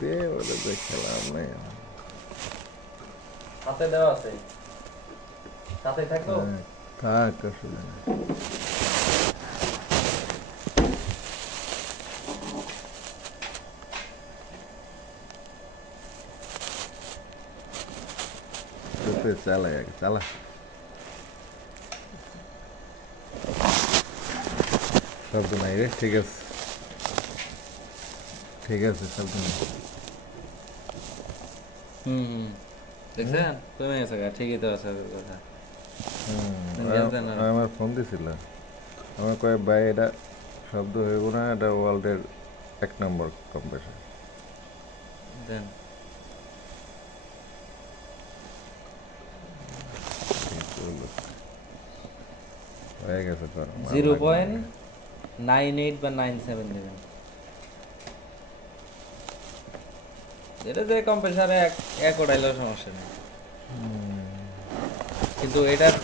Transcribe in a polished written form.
দে ওটা দেখলাম না হাতে দেওয়া আছে সাথে থাকো থাক আসলে তো চালাই আগে চালা শব্দ নাই রে ঠিক আছে শব্দ নাই দেখছেন তুমি আছে ঠিকই তো আছে কথা আমার ফোন দিছিল আমার কয়ে ভাই এটা শব্দ হইব না এটা ওয়ার্ল্ডের 1 নম্বর কম্প্রেসর দেন হয়ে গেছে 0.98 বা 97 দেবেন এটা যে কম্প্রেসারে এক ওটাইলেও সমস্যা নেই কিন্তু এটার